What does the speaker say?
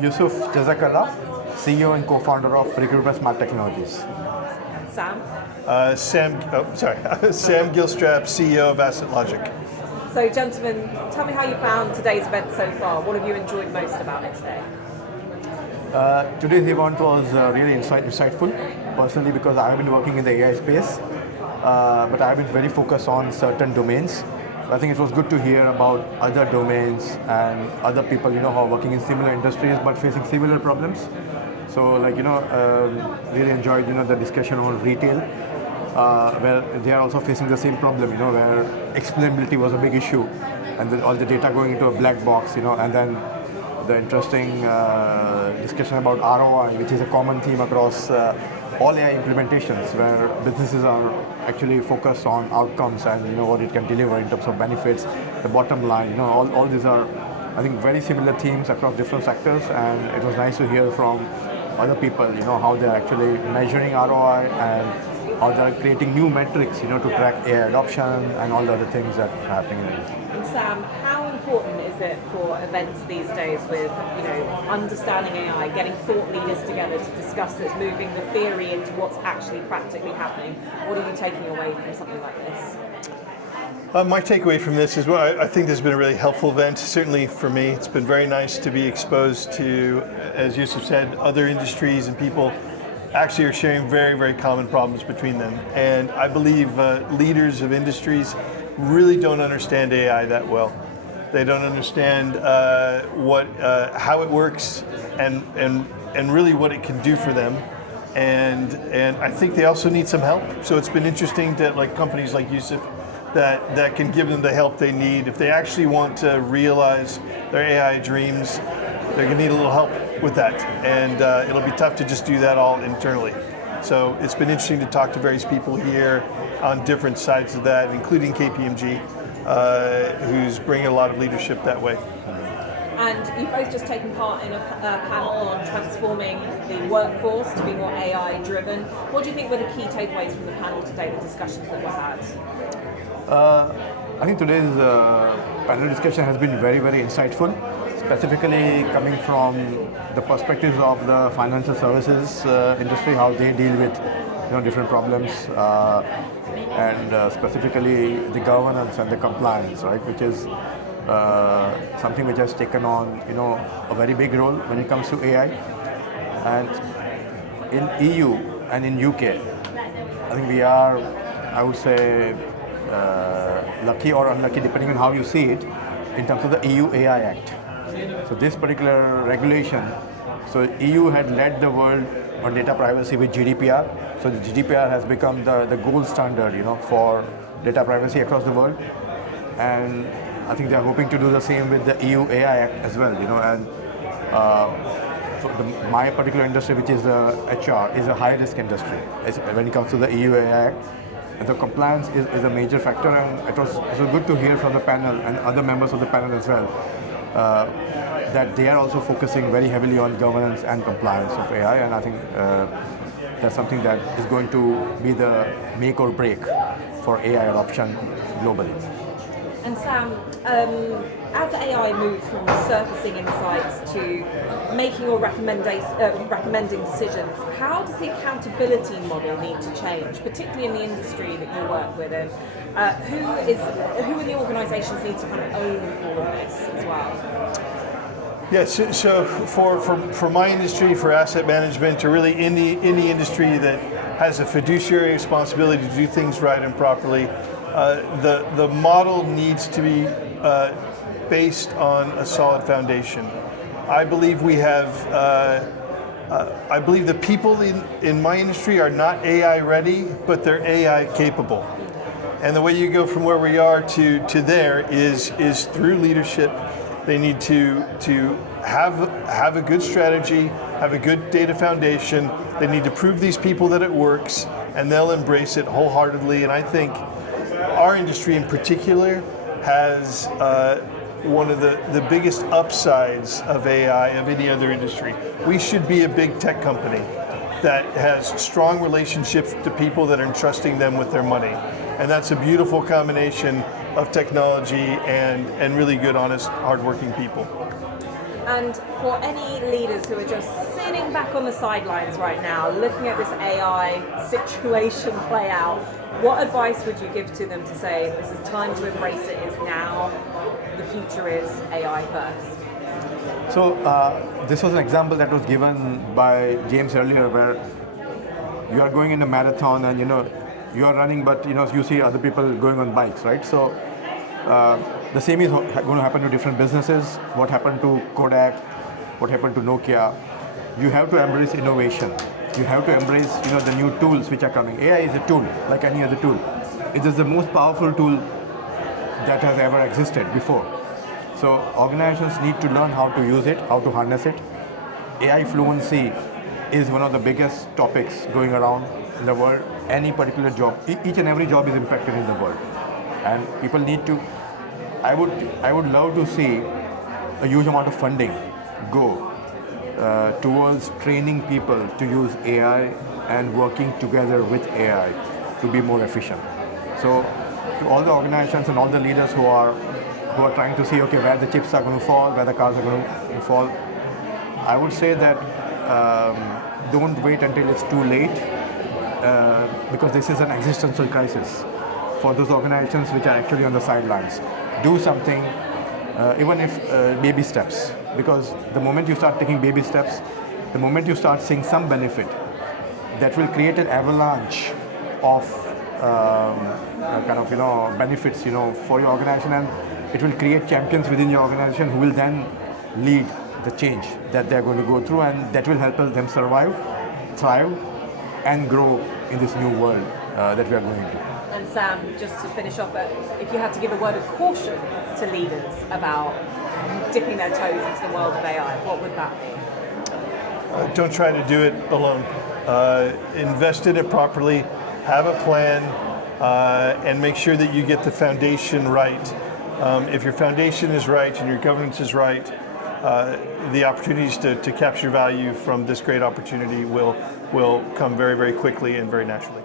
Yusuf Jazkallah, CEO and co-founder of Recruitment Smart Technologies. Sam? Sam Gilstrap, CEO of Asset Logic. So gentlemen, tell me how you found today's event so far. What have you enjoyed most about it today? Today's event was really insightful, personally, because I have been working in the AI space, but I have been very focused on certain domains. I think it was good to hear about other domains and other people, who are working in similar industries but facing similar problems. So, really enjoyed, the discussion on retail, where they are also facing the same problem, where explainability was a big issue, and then all the data going into a black box, and then the interesting discussion about ROI, which is a common theme across all AI implementations, where businesses are actually focused on outcomes and what it can deliver in terms of benefits, the bottom line. All these are, I think, very similar themes across different sectors, and it was nice to hear from other people, how they're actually measuring ROI and how they're creating new metrics, to track AI adoption and all the other things that are happening in it. And Sam, how important is it for events these days with, understanding AI, getting thought leaders together to discuss this, moving the theory into what's actually practically happening? What are you taking away from something like this? My takeaway from this is, I think this has been a really helpful event. Certainly for me, it's been very nice to be exposed to, as Yusuf said, other industries and people actually are sharing very, very common problems between them. And I believe leaders of industries really don't understand AI that well. They don't understand how it works and really what it can do for them. And I think they also need some help. So it's been interesting to companies like Yusuf that can give them the help they need. If they actually want to realize their AI dreams, they're going to need a little help with that. And it'll be tough to just do that all internally. So it's been interesting to talk to various people here on different sides of that, including KPMG, who's bringing a lot of leadership that way. And you've both just taken part in a panel on transforming the workforce to be more AI driven. What do you think were the key takeaways from the panel today, the discussions that were had? I think today's panel discussion has been very, very insightful, specifically coming from the perspectives of the financial services industry, how they deal with different problems, and specifically the governance and the compliance, right, which is something which has taken on a very big role when it comes to AI. And in EU and in UK, I think we are, I would say, lucky or unlucky, depending on how you see it, in terms of the EU AI Act. So this particular regulation, so EU had led the world on data privacy with GDPR. So the GDPR has become the gold standard, for data privacy across the world. And I think they're hoping to do the same with the EU AI Act as well, and my particular industry, which is HR, is a high-risk industry when it comes to the EU AI Act. And the compliance is a major factor, and it was good to hear from the panel and other members of the panel as well, that they are also focusing very heavily on governance and compliance of AI, and I think that's something that is going to be the make or break for AI adoption globally. And Sam, as AI moves from surfacing insights to making or recommending decisions, how does the accountability model need to change, particularly in the industry that you work with? And who in the organisations need to kind of own all of this as well? Yes, so for my industry, for asset management, or really any industry that has a fiduciary responsibility to do things right and properly, the model needs to be based on a solid foundation. I believe we have. I believe the people in my industry are not AI ready, but they're AI capable. And the way you go from where we are to there is through leadership. They need to have a good strategy, have a good data foundation. They need to prove these people that it works, and they'll embrace it wholeheartedly. And I think our industry in particular has one of the biggest upsides of AI of any other industry. We should be a big tech company that has strong relationships to people that are entrusting them with their money. And that's a beautiful combination of technology and really good, honest, hardworking people. And for any leaders who are just sitting back on the sidelines right now, looking at this AI situation play out, what advice would you give to them to say, this is time to embrace it, is now, the future is AI first? So this was an example that was given by James earlier, where you are going in a marathon and you are running, but you see other people going on bikes, right? So the same is going to happen to different businesses. What happened to Kodak? What happened to Nokia? You have to embrace innovation. You have to embrace the new tools which are coming. AI is a tool like any other tool. It is the most powerful tool that has ever existed before. So organizations need to learn how to use it, how to harness it. AI fluency is one of the biggest topics going around in the world. Any particular job, each and every job is impacted in the world, and people need to. I would love to see a huge amount of funding go towards training people to use AI and working together with AI to be more efficient. So to all the organizations and all the leaders who are trying to see, okay, where the chips are going to fall, where the cars are going to fall, I would say that don't wait until it's too late, because this is an existential crisis for those organizations which are actually on the sidelines. Do something, even if baby steps, because the moment you start taking baby steps, the moment you start seeing some benefit, that will create an avalanche of benefits for your organization, and it will create champions within your organization who will then lead the change that they're going to go through, and that will help them survive, thrive, and grow in this new world that we are going to. And Sam, just to finish off, if you had to give a word of caution to leaders about dipping their toes into the world of AI, what would that be? Don't try to do it alone. Invest in it properly, have a plan, and make sure that you get the foundation right. If your foundation is right and your governance is right, the opportunities to capture value from this great opportunity will come very, very quickly and very naturally.